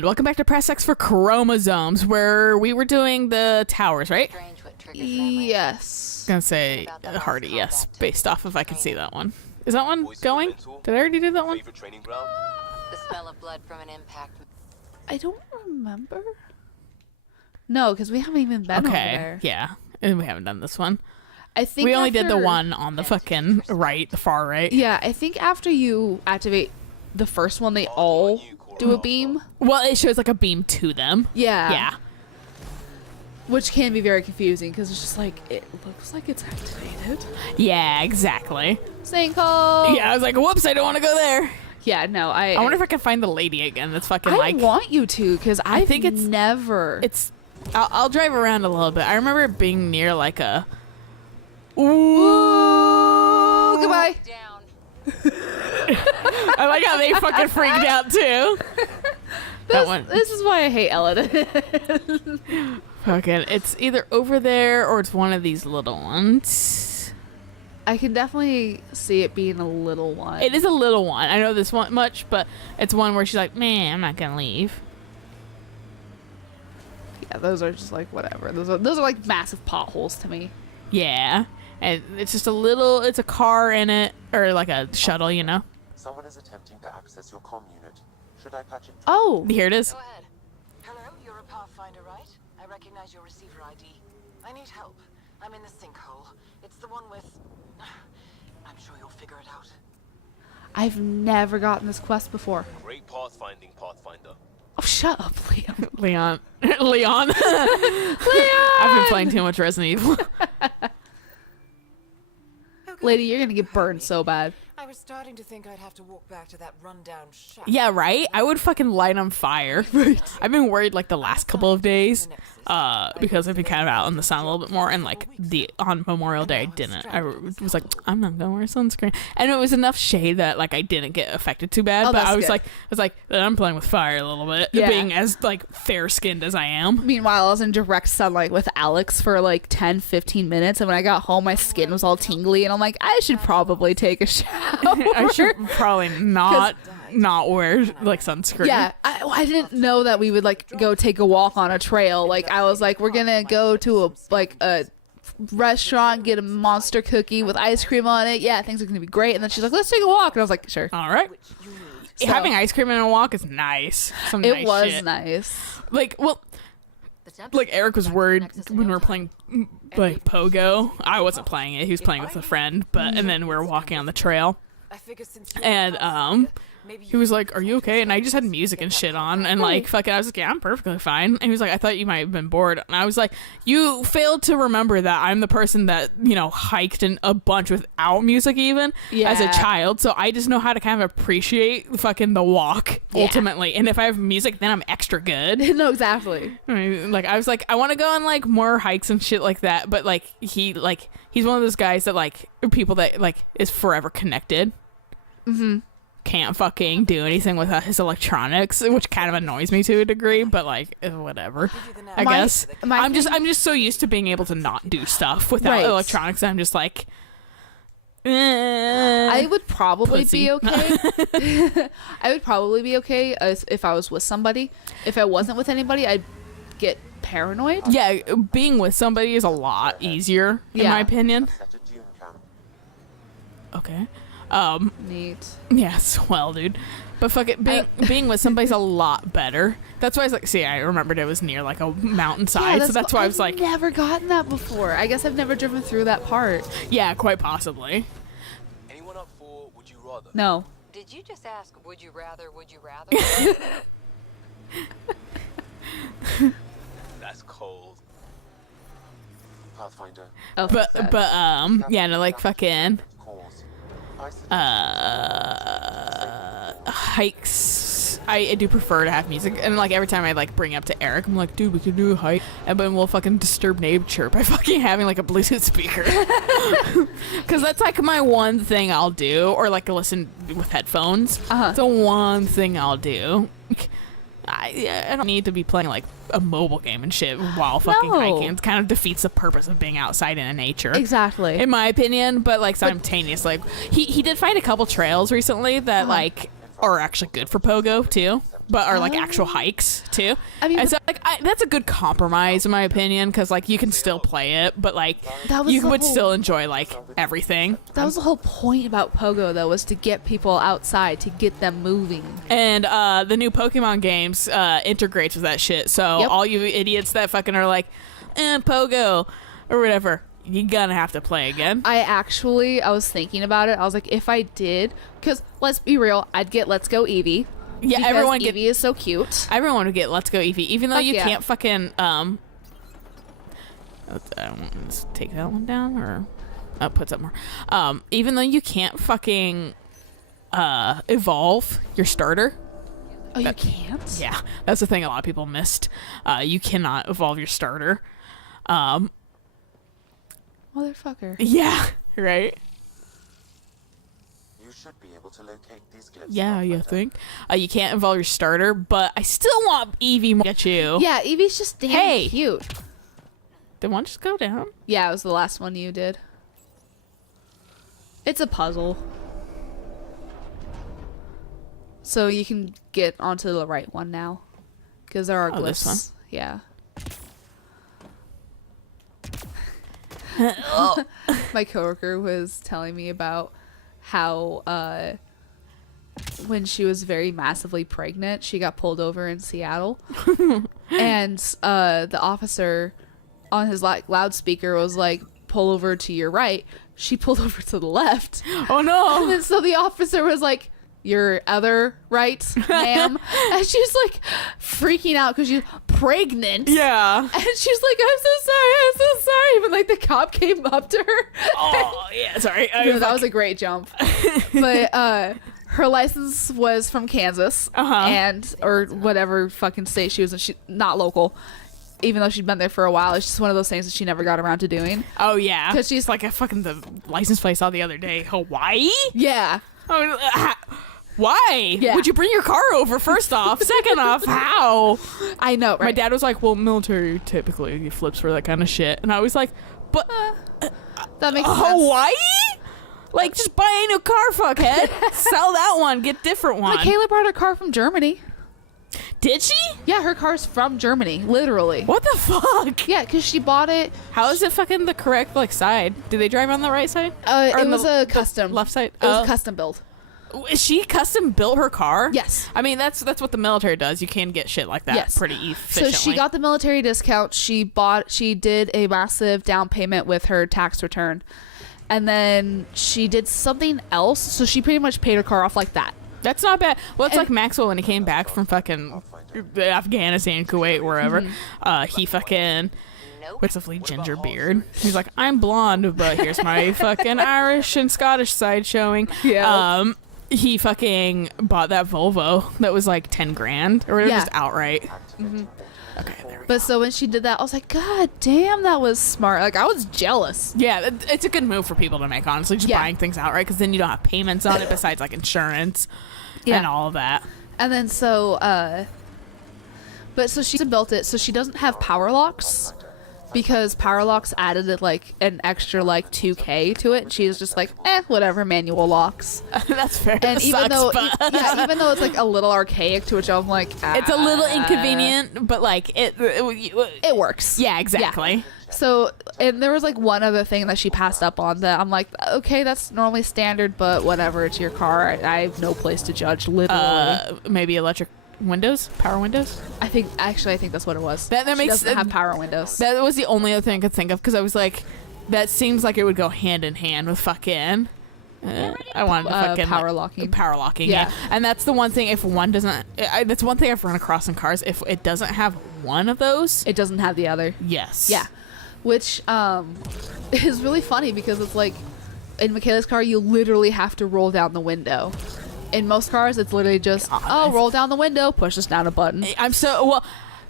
And welcome back to Press X for Chromosomes, where we were doing the towers, right? Yes. I'm gonna say Hardy, yes, based off if I can see that one. Is that one going? Did I already do that one? The smell of blood from an impact. I don't remember. No, because we haven't even been over there. Yeah, and we haven't done this one. I think we only did the one on the fucking right, the far right. Yeah, I think after you activate the first one, they all do a beam. Well, it shows like a beam to them. Yeah. Yeah. Which can be very confusing because it's just like, it looks like it's activated. Yeah, exactly. Sinkhole! Yeah, I was like, whoops, I don't want to go there. Yeah, no, I wonder if I can find the lady again. That's fucking I want you to, because I think it's never. I'll drive around a little bit. I remember it being near like a. Ooh, goodbye. Down. I like how they fucking freaked out too. This is why I hate Ellen. Fucking, it's either over there or it's one of these little ones. I can definitely see it being a little one. It is a little one. I know this one much, but it's one where she's like, man, I'm not gonna leave. Yeah, those are just like whatever. Those are like massive potholes to me. Yeah. And it's just it's a car in it, or like a shuttle, you know? Someone is attempting to access your comm unit. Should I patch it? Oh! Here it is. Go ahead. Hello, you're a Pathfinder, right? I recognize your receiver ID. I need help. I'm in the sinkhole. It's the one with... I'm sure you'll figure it out. I've never gotten this quest before. Great pathfinding, Pathfinder. Oh, shut up, Liam. Leon. Leon. I've been playing too much Resident Evil. Lady, you're gonna get burned so bad. I was starting to think I'd have to walk back to that rundown shack. Yeah, right? I would fucking light on fire. Right. I've been worried like the last couple of days because I've been kind of out in the sun a little bit more, and like on Memorial Day I didn't. I was like, I'm not gonna wear sunscreen, and it was enough shade that like I didn't get affected too bad. Oh, but I was good. like, I'm playing with fire a little bit, Yeah. being as like fair skinned as I am. Meanwhile, I was in direct sunlight with Alex for like 10-15 minutes, and when I got home, my skin was all tingly, and I'm like, I should probably take a shower. I should probably not wear like sunscreen. Yeah, I didn't know that we would like go take a walk on a trail. Like I was like, we're gonna go to a restaurant, get a monster cookie with ice cream on it. Yeah, things are gonna be great. And then she's like, let's take a walk, and I was like, sure. All right. So, having ice cream in a walk is nice. Some it nice was shit. nice. Like, well, like Eric was worried when we were playing like Pogo. I wasn't playing it. He was playing with a friend, but and then we were walking on the trail. I figured since you And he was like, are you okay? And I just had music and shit on, and like fucking I was like, yeah, I'm perfectly fine. And he was like, I thought you might have been bored. And I was like, you failed to remember that I'm the person that, you know, hiked in a bunch without music even as a child, so I just know how to kind of appreciate fucking the walk ultimately. And if I have music, then I'm extra good. No, exactly. I mean, like I was like, I want to go on like more hikes and shit like that, but like he's one of those guys that like people that like is forever connected. Can't fucking do anything without his electronics, which kind of annoys me to a degree, but like whatever. I guess I'm just so used to being able to not do stuff without electronics. I'm just like I would probably be okay. I would probably be okay if I was with somebody. If I wasn't with anybody, I'd get paranoid. Yeah, being with somebody is a lot easier in my opinion. Okay. Neat. Yeah, swell, dude. But fuck it, being with somebody's a lot better. That's why I was like, see, I remembered it was near like a mountainside, so that's why I was like, I've never gotten that before. I guess I've never driven through that part. yeah, quite possibly. Anyone up for Would You Rather? No. Did you just ask, would you rather, would you rather? That's cold. Pathfinder. Oh, But sad. yeah, no, like fucking hikes. I do prefer to have music, and like every time I like bring it up to Eric, I'm like, dude, we could do a hike, and then we'll fucking disturb nature by fucking having like a Bluetooth speaker, because that's like my one thing I'll do, or like listen with headphones. It's the one thing I'll do. I don't need to be playing like a mobile game and shit while fucking hiking. It kind of defeats the purpose of being outside in nature. Exactly. In my opinion, but like simultaneous, like he did find a couple trails recently that like are actually good for Pogo too. but are like actual hikes too. I mean, and so like that's a good compromise in my opinion, because like you can still play it, but like That was you the would whole- still enjoy like everything. that was the whole point about Pogo, though, was to get people outside, to get them moving. And the new Pokemon games integrates with that shit. So Yep. all you idiots that fucking are like, Pogo or whatever, you're gonna have to play again. I was thinking about it. I was like, if I did, because let's be real, I'd get Let's Go Eevee. Yeah, because everyone Eevee is so cute. everyone would get Let's Go Eevee, even though Fuck you yeah. can't fucking let's take that one down or put something more. Even though you can't fucking evolve your starter. Oh, you can't? Yeah, that's the thing a lot of people missed. You cannot evolve your starter. Motherfucker. Yeah, right. You should be able to locate these glyphs. Yeah, you think? You can't evolve your starter, but I still want Eevee to get you. Yeah, Eevee's just damn Hey. cute. Then why don't you just go down? Yeah, it was the last one you did. It's a puzzle. So you can get onto the right one now. Because there are Oh, this glyphs. one? Yeah. My coworker was telling me about how when she was very massively pregnant, she got pulled over in Seattle. And the officer on his loudspeaker was like, pull over to your right. She pulled over to the left. Oh no! And then so the officer was like, your other right, ma'am? And she was like freaking out because she's pregnant. Yeah. And she's like, I'm so sorry. But like the cop came up to her. Oh yeah. Sorry. No, that was a great jump. But her license was from Kansas, and or whatever fucking state she was in. She not local, even though she'd been there for a while. It's just one of those things that she never got around to doing. Oh yeah. 'Cause she's- like a fucking the license plate I saw the other day. Hawaii. Yeah. Why? Yeah. Would you bring your car over? First off, second off, how? I know, right? My dad was like, "Well, military typically flips for that kind of shit," and I was like, "But that makes sense. Hawaii? Like, just buy a new car, fuckhead. Sell that one, get different one." Michaela brought her car from Germany. Did she? Yeah, her car's from Germany, literally. What the fuck? Yeah, because she bought it. How is it fucking the correct like side? Do they drive on the right side? Or It on was the a custom. left side. It was Oh. a custom build. Is she custom built her car? Yes. I mean, that's what the military does. You can get shit like that Yes. pretty So efficiently. she got the military discount. She did a massive down payment with her tax return. And then she did something else. So she pretty much paid her car off like that. That's not bad. Well, it's And- like Maxwell when he came back from fucking Afghanistan, Kuwait, wherever. He fucking with a flea ginger beard. He's like, I'm blonde, but here's my fucking Irish and Scottish side showing. Yeah. He fucking bought that Volvo that was like 10 grand or whatever, Yeah. just outright. Okay, there we go. But so when she did that, I was like, God damn, that was smart. Like, I was jealous. Yeah, it's a good move for people to make, honestly, just Yeah. buying things outright, because then you don't have payments on it besides like insurance and all of that. And then so, but so she built it, so she doesn't have power locks because power locks added like an extra like 2K to it. She was just like, whatever, manual locks. That's fair. And It even sucks, though, but even though it's like a little archaic, to which I'm like, it's a little inconvenient, but like It works. yeah, exactly. So, and there was like one other thing that she passed up on that I'm like, okay, that's normally standard, but whatever, it's your car. I have no place to judge, literally. Maybe electric windows, power windows. I think that's what it was. That She makes doesn't have power windows. That was the only other thing I could think of, because I was like, that seems like it would go hand in hand with fucking. I wanted to fucking power locking. Power locking, Yeah. yeah. And that's the one thing. If one doesn't, that's one thing I've run across in cars. If it doesn't have one of those, It doesn't have the other. yes, Yeah. Which is really funny because it's like in Michaela's car, you literally have to roll down the window. In most cars, it's literally just, roll down the window, push this down a button. I'm so well.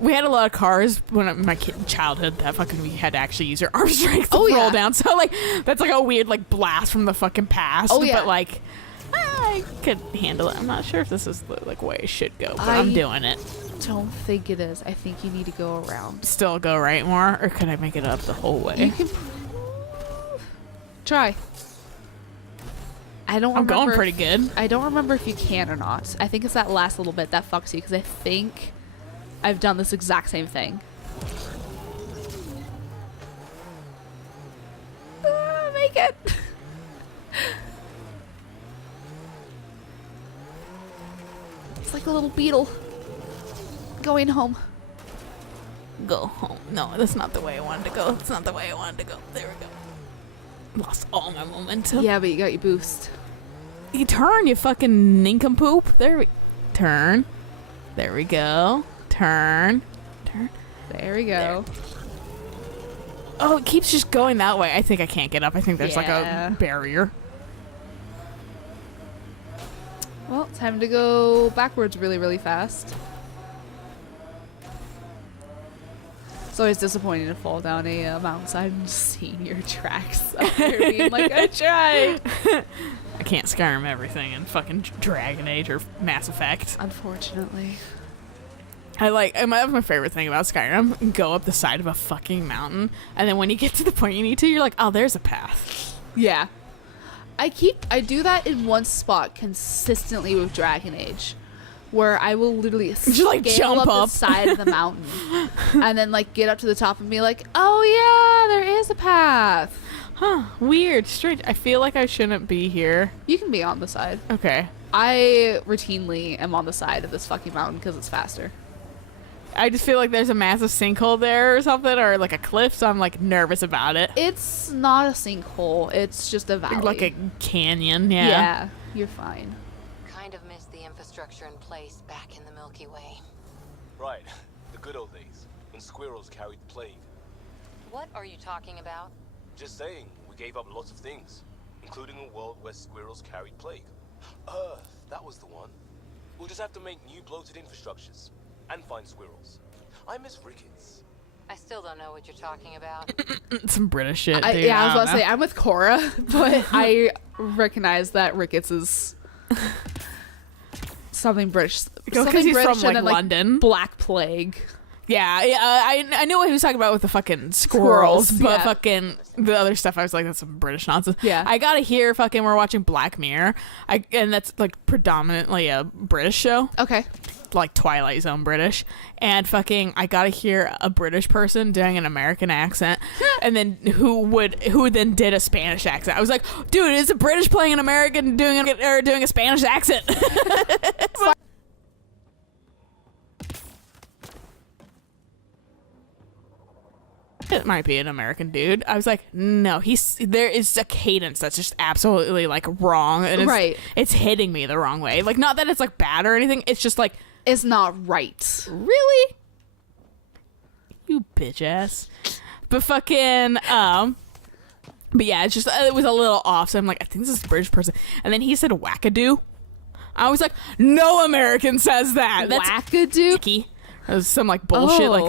We had a lot of cars when my childhood that fucking we had to actually use our arm strength to Oh, yeah. roll down. So like that's like a weird like blast from the fucking past. Oh, yeah. But like I could handle it. I'm not sure if this is the like way it should go, but I'm doing it. Don't think it is. I think you need to go around. Still go right more, or could I make it up the whole You way? can try. I don't I'm remember. going pretty good. I don't remember if you can or not. I think it's that last little bit that fucks you because I think I've done this exact same thing. Make it. It's like a little beetle going home. Go home. No, that's not the way I wanted to go. That's not the way I wanted to go. There we go. Lost all my momentum. Yeah, but you got your boost. You turn, you fucking nincompoop. There we turn. There we go. Turn. Turn. There we go. Oh, it keeps just going that way. I think I can't get up. I think there's like Yeah. a barrier. Well, time to go backwards really, really fast. It's always disappointing to fall down a mountainside and just seeing your tracks up there being like, I tried. I can't Skyrim everything in fucking Dragon Age or Mass Effect. Unfortunately. That's my favorite thing about Skyrim. You go up the side of a fucking mountain, and then when you get to the point you need to, you're like, oh, there's a path. Yeah. I do that in one spot consistently with Dragon Age, where I will literally Just, like, scale jump up up. the side of the mountain and then like get up to the top and be like, oh yeah, there is a path. Huh. Weird. Strange. I feel like I shouldn't be here. You can be on the side. Okay. I routinely am on the side of this fucking mountain because it's faster. I just feel like there's a massive sinkhole there or something, or like a cliff, so I'm like nervous about it. It's not a sinkhole. It's just a valley. Like a canyon, yeah. Yeah, you're fine. Kind of missed the infrastructure in place back in the Milky Way. Right, the good old days, when squirrels carried the plague. What are you talking about? Just saying, we gave up lots of things, including a world where squirrels carried plague. Earth, that was the one. We'll just have to make new bloated infrastructures, and find squirrels. I miss rickets. I still don't know what you're talking about. Some British shit, dude. Yeah, I was don't about to say, know. I'm with Cora, but I recognize that Ricketts is something British. Because Something he's British from, and like, then, London. Black Plague. Yeah, I knew what he was talking about with the fucking squirrels, but yeah. fucking the other stuff, I was like, that's some British nonsense. Yeah. I gotta hear fucking we're watching Black Mirror, and that's like predominantly a British show, Okay. like Twilight Zone British, and fucking I gotta hear a British person doing an American accent, and then who then did a Spanish accent. I was like, dude, it's a British playing an American doing a Spanish accent. It might be an American dude. I was like, no, there is a cadence that's just absolutely like wrong, and Right. it's hitting me the wrong way. Like, not that it's like bad or anything. It's just like, It's not right. really, you bitch ass. But fucking but yeah, it's just it was a little off. So I'm like, I think this is a British person. And then he said wackadoo. I was like, no American says that. That's Wackadoo? icky. It was some like bullshit, Oh. like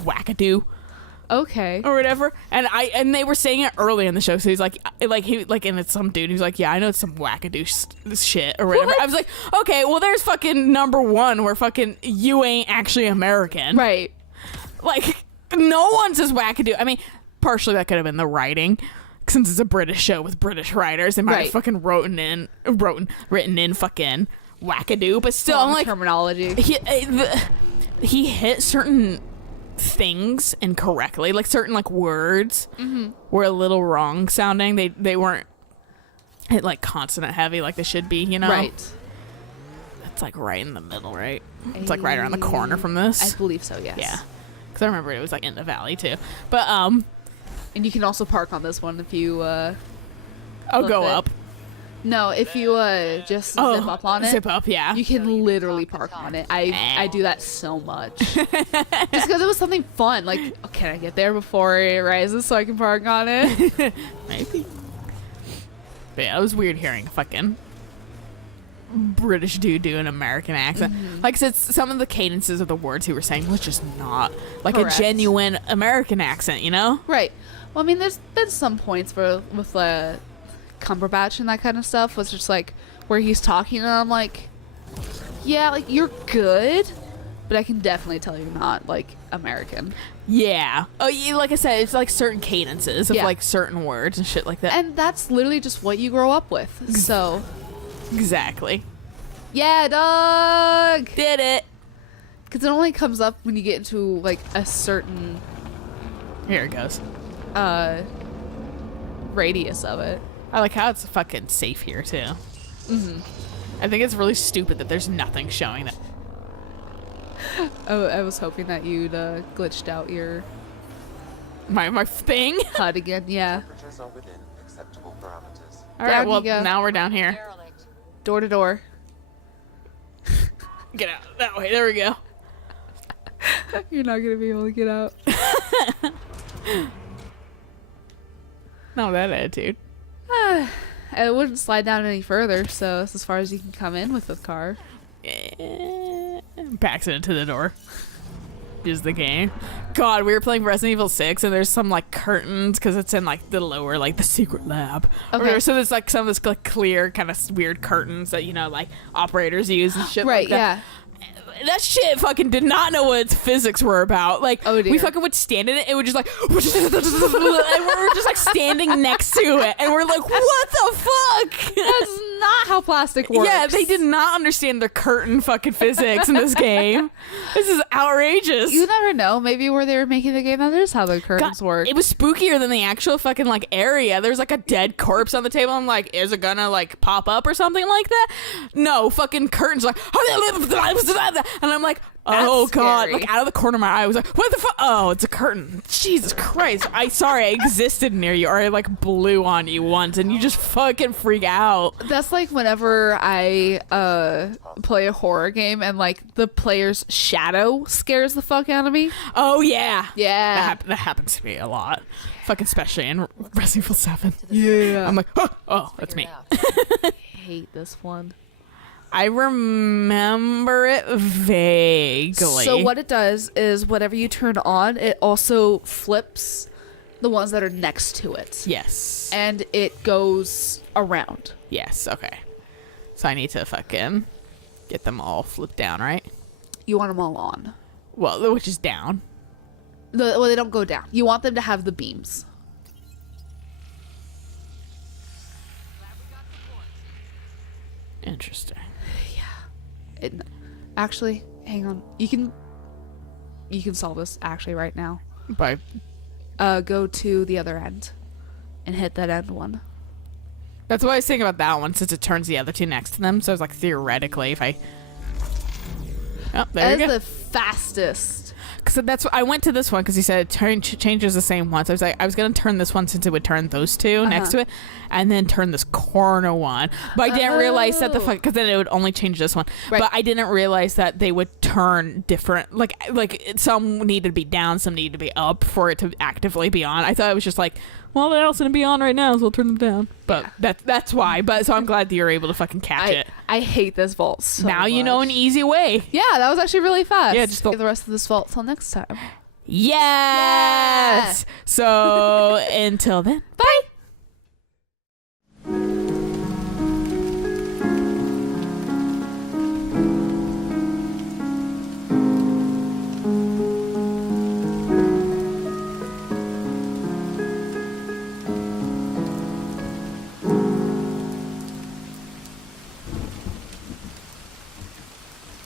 wackadoo. Okay. Or whatever, and they were saying it early in the show, so he's like, and it's some dude who's like, yeah, I know it's some wackadoo shit or whatever. What? I was like, okay, well, there's fucking number one where fucking you ain't actually American, Right. Like, no one says wackadoo. I mean, partially that could have been the writing, since it's a British show with British writers, they might Right. have fucking written in fucking wackadoo, but still, Wrong I'm like, terminology. he hit certain things incorrectly, like certain like words were a little wrong sounding. They weren't hit like consonant heavy like they should be, you know. Right. It's like right in the middle, right? It's like right around the corner from this. I believe so, yes. Yeah, because I remember it was like in the valley too. But And you can also park on this one if you I'll flip go it. up. No, if you just Oh, zip up on it. Zip up, yeah. You can literally park on it. I do that so much. Just because it was something fun. Like, oh, can I get there before it rises so I can park on it? Maybe. But yeah, it was weird hearing a fucking British dude do an American accent. Like I said, some of the cadences of the words he was saying was just not like Correct. a genuine American accent, you know? Right. Well, I mean, there's been some points with Cumberbatch and that kind of stuff was just like where he's talking and I'm like, yeah, like you're good, but I can definitely tell you're not like American. Yeah. Oh, yeah, like I said, it's like certain cadences of Yeah. like certain words and shit like that. And that's literally just what you grow up with. So, Exactly. yeah, dog. Did it. Because it only comes up when you get into like a certain Here it goes. radius of it. I like how it's fucking safe here too. I think it's really stupid that there's nothing showing that. Oh, I was hoping that you'd glitched out your My thing. HUD again. Yeah. Temperatures are within acceptable parameters. All right. Down Well, you go. now we're down here. Derelict. Door to door. Get out that way. There we go. You're not gonna be able to get out. Not that attitude. It wouldn't slide down any further, so that's as far as you can come in with the car. Backs it into the door. Is the game. God, we were playing Resident Evil 6 and there's some like curtains because it's in like the lower, like the secret lab. Or Okay. whatever. So there's like some of this like clear kind of weird curtains that, you know, like operators use and shit Right, like that. yeah. That shit fucking did not know what its physics were about. Like, Oh, dear. we fucking would stand in it, it would just like, and we're just like standing next to it, and we're like, what the fuck? That's not how plastic works. Yeah, they did not understand the curtain fucking physics in this game. This is outrageous. You never know. Maybe where they were making the game, that is how the curtains God, work. it was spookier than the actual fucking like area. There's like a dead corpse on the table. I'm like, is it gonna like pop up or something like that? No, fucking curtains like, and I'm like, oh That's God, scary. like out of the corner of my eye, I was like, what the fuck? Oh, it's a curtain. Jesus Christ. I existed near you, or I like blew on you once, and you just fucking freak out. That's like whenever I play a horror game and like the player's shadow scares the fuck out of me. Oh yeah, Yeah. that happens to me a lot. Fucking especially in Resident Evil 7. Yeah. I'm like, oh, that's me. I hate this one. I remember it vaguely. So what it does is whatever you turn on, it also flips the ones that are next to it. Yes. And it goes around. Yes, okay. So I need to fucking get them all flipped down, right? You want them all on. Well, which is down. Well, they don't go down. You want them to have the beams. Interesting. Actually, hang on. You can solve this actually right now. By Go to the other end and hit that end one. that's what I was thinking about that one, since it turns the other two next to them. So I was like, theoretically, if I there That you is go. the fastest. Because that's what I went to this one because he said it changes the same one. So I was like, I was gonna turn this one since it would turn those 2 next to it, and then turn this corner one. But I didn't realize that because then it would only change this one. Right. But I didn't realize that they would turn different. Like some needed to be down, some needed to be up for it to actively be on. I thought it was just like, well, they're also gonna be on right now, so I'll turn them down. But that's why. But so I'm glad that you're able to fucking catch it. I hate this vault so Now you know much. an easy way. Yeah, that was actually really fast. Yeah, just Get the rest of this vault till next time. Yes. So until then. Bye.